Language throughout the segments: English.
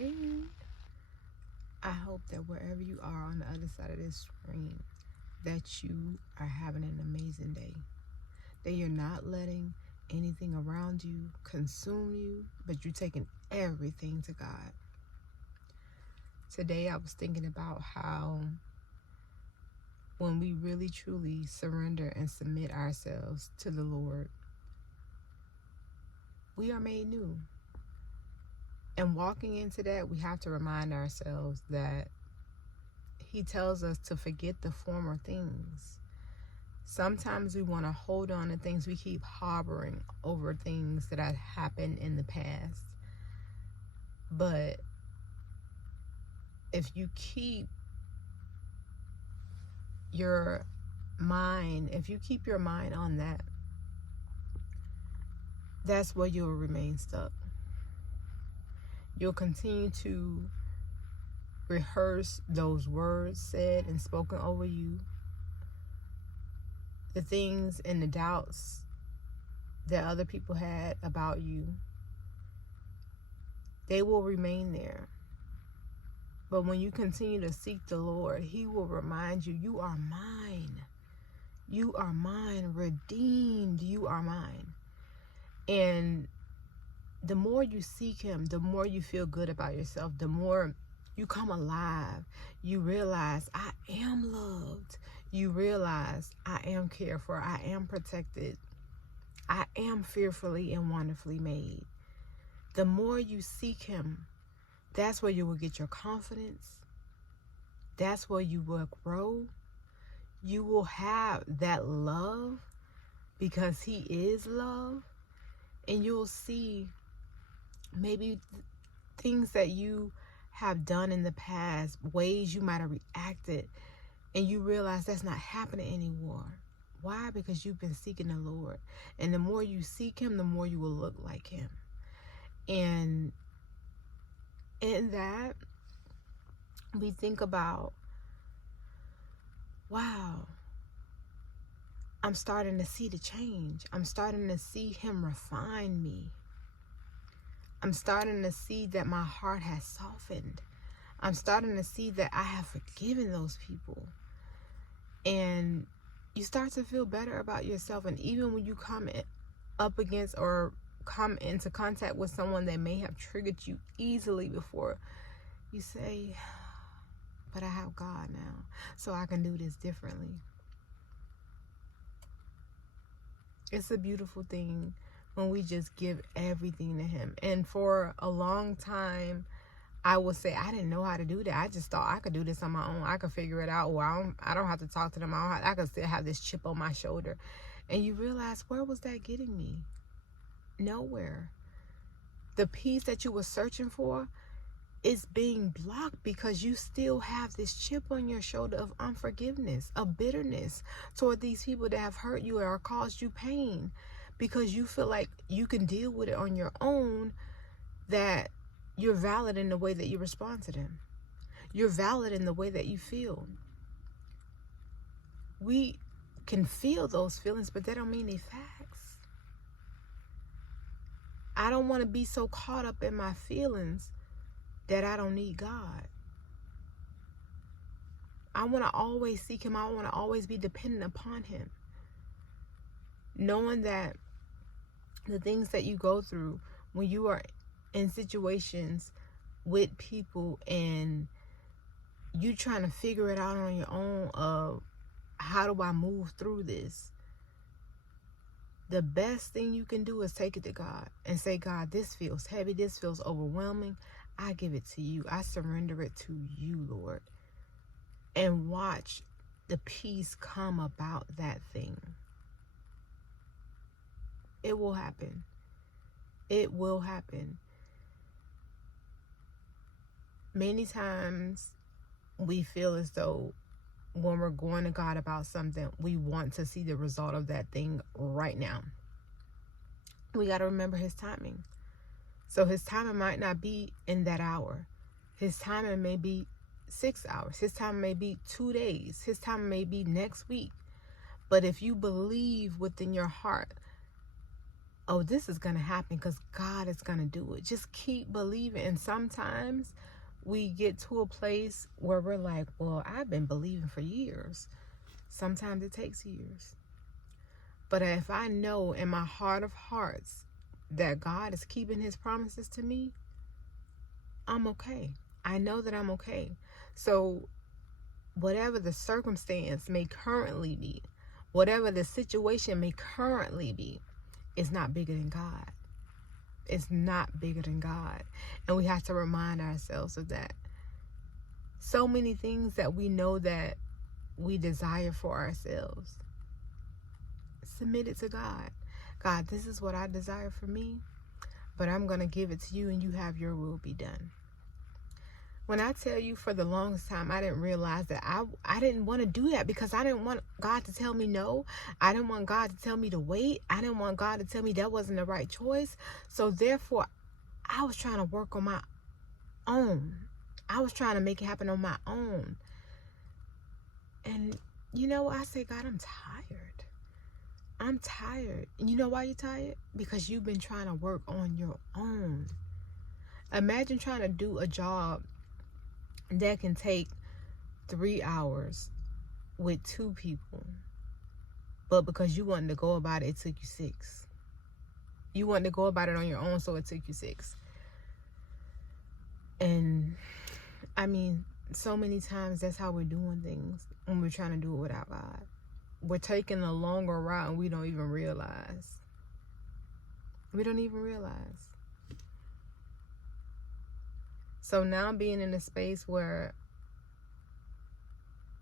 Hey, I hope that wherever you are on the other side of this screen, that you are having an amazing day. That you're not letting anything around you consume you, but you're taking everything to God. Today I was thinking about how when we really truly surrender and submit ourselves to the Lord, we are made new. And walking into that, we have to remind ourselves that He tells us to forget the former things. Sometimes we want to hold on to things. We keep harboring over things that have happened in the past. But if you keep your mind on that, that's where you'll remain stuck. You'll continue to rehearse those words said and spoken over you, the things and the doubts that other people had about you. They will remain there. But when you continue to seek the Lord, He will remind you, you are mine. You are mine, redeemed. You are mine. And the more you seek Him, the more you feel good about yourself, the more you come alive. You realize, I am loved. You realize, I am cared for. I am protected. I am fearfully and wonderfully made. The more you seek Him, that's where you will get your confidence. That's where you will grow. You will have that love because He is love. And you'll see maybe things that you have done in the past, ways you might have reacted, and you realize that's not happening anymore. Why? Because you've been seeking the Lord. And the more you seek Him, the more you will look like Him. And in that, we think about, wow, I'm starting to see the change. I'm starting to see Him refine me. I'm starting to see that my heart has softened. I'm starting to see that I have forgiven those people. And you start to feel better about yourself. And even when you come up against or come into contact with someone that may have triggered you easily before, you say, but I have God now, so I can do this differently. It's a beautiful thing when we just give everything to Him. And for a long time, I would say I didn't know how to do that. I just thought I could do this on my own. I could figure it out. Well, I don't have to talk to them. I could still have this chip on my shoulder. And you realize, where was that getting me? Nowhere. The peace that you were searching for is being blocked because you still have this chip on your shoulder of unforgiveness, of bitterness toward these people that have hurt you or caused you pain, because you feel like you can deal with it on your own, that you're valid in the way that you respond to them. You're valid in the way that you feel. We can feel those feelings, but they don't mean they're facts. I don't want to be so caught up in my feelings that I don't need God. I want to always seek Him. I want to always be dependent upon Him. Knowing that the things that you go through when you are in situations with people and you trying to figure it out on your own of how do I move through this, the best thing you can do is take it to God and say, God, this feels heavy. This feels overwhelming. I give it to you. I surrender it to you, Lord. And watch the peace come about that thing. It will happen. It will happen. Many times we feel as though when we're going to God about something, we want to see the result of that thing right now. We got to remember His timing. So His timing might not be in that hour. His timing may be 6 hours. His timing may be 2 days. His timing may be next week. But if you believe within your heart, oh, this is going to happen because God is going to do it. Just keep believing. And sometimes we get to a place where we're like, well, I've been believing for years. Sometimes it takes years. But if I know in my heart of hearts that God is keeping his promises to me, I'm okay. I know that I'm okay. So whatever the circumstance may currently be, whatever the situation may currently be, it's not bigger than God. It's not bigger than God. And we have to remind ourselves of that. So many things that we know that we desire for ourselves, submit it to God. God, this is what I desire for me, but I'm going to give it to you and you have your will be done. When I tell you, for the longest time, I didn't realize that I didn't want to do that because I didn't want God to tell me no. I didn't want God to tell me to wait. I didn't want God to tell me that wasn't the right choice. So therefore, I was trying to work on my own. I was trying to make it happen on my own. And you know what? I say, God, I'm tired. I'm tired. And you know why you're tired? Because you've been trying to work on your own. Imagine trying to do a job that can take 3 hours with 2 people, but because you wanted to go about it, it took you 6. You wanted to go about it on your own, so it took you 6. And I mean, so many times that's how we're doing things when we're trying to do it without God. We're taking a longer route and we don't even realize. We don't even realize. So now being in a space where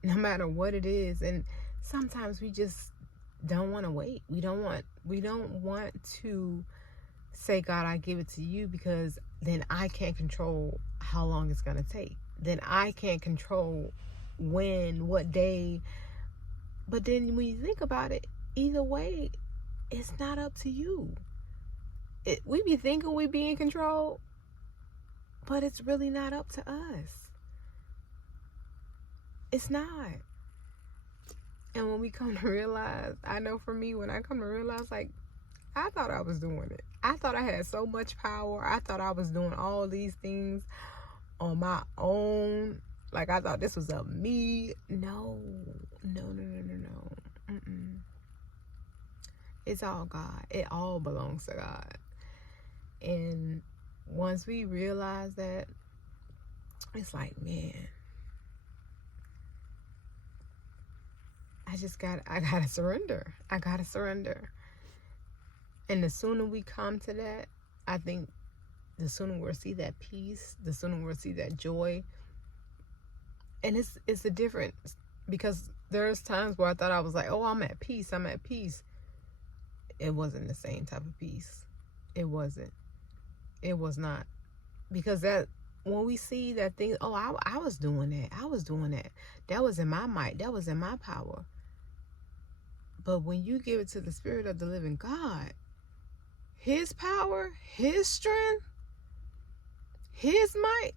no matter what it is, and sometimes we just don't want to wait. We don't want to say, God, I give it to you, because then I can't control how long it's going to take. Then I can't control when, what day. But then when you think about it, either way, it's not up to you. We be thinking we be in control, but it's really not up to us. It's not. And when we come to realize, I know for me, when I come to realize, like, I thought I was doing it. I thought I had so much power. I thought I was doing all these things on my own. Like, I thought this was up me. No. It's all God. It all belongs to God. And once we realize that, it's like, man, I gotta surrender. I gotta surrender. And the sooner we come to that, I think the sooner we'll see that peace, the sooner we'll see that joy. And it's a difference, because there's times where I thought I was like, oh, I'm at peace. It wasn't the same type of peace. It wasn't. It was not. Because that, when we see that thing, oh, I was doing that. That was in my might. That was in my power. But when you give it to the Spirit of the living God, His power, His strength, His might,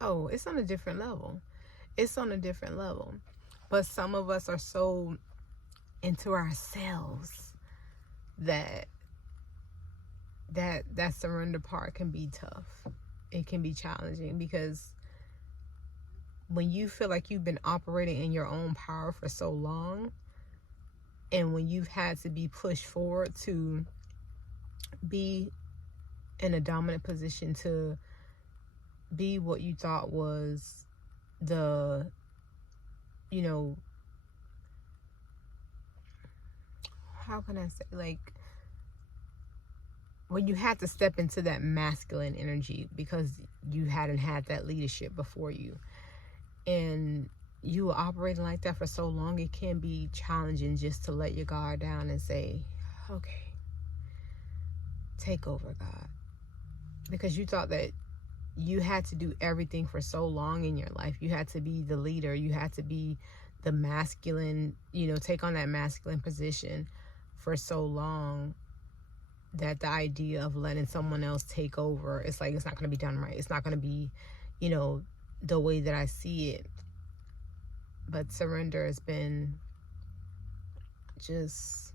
oh, it's on a different level. It's on a different level. But some of us are so into ourselves that surrender part can be tough. It can be challenging, because when you feel like you've been operating in your own power for so long, and when you've had to be pushed forward to be in a dominant position, to be what you thought was the, how can I say, like, when you had to step into that masculine energy because you hadn't had that leadership before you, and you were operating like that for so long, it can be challenging just to let your guard down and say, okay, take over, God. Because you thought that you had to do everything for so long in your life. You had to be the leader. You had to be the masculine, take on that masculine position for so long, that the idea of letting someone else take over, it's like, it's not going to be done right. It's not going to be, the way that I see it. But surrender has been just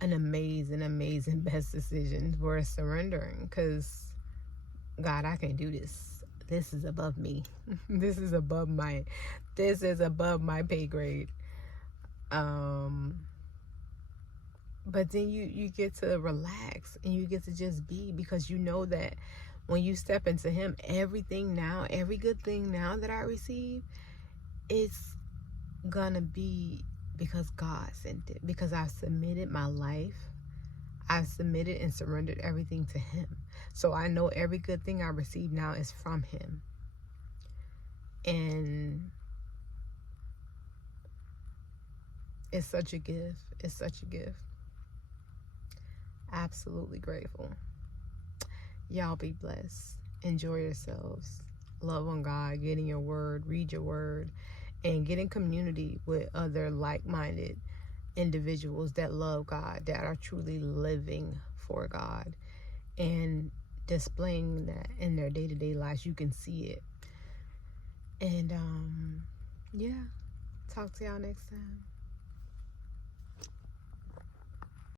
an amazing best decision for surrendering, because God, I can't do this. This is above me. This is above my pay grade. But then you get to relax and you get to just be, because you know that when you step into him, everything now, every good thing now that I receive, it's gonna be because God sent it, because I've submitted my life. I've submitted and surrendered everything to him. So I know every good thing I receive now is from him. And it's such a gift. It's such a gift. Absolutely grateful. Y'all be blessed. Enjoy yourselves. Love on God. Get in your word. Read your word. And get in community with other like-minded individuals that love God, that are truly living for God and displaying that in their day-to-day lives. You can see it. And yeah, talk to y'all next time.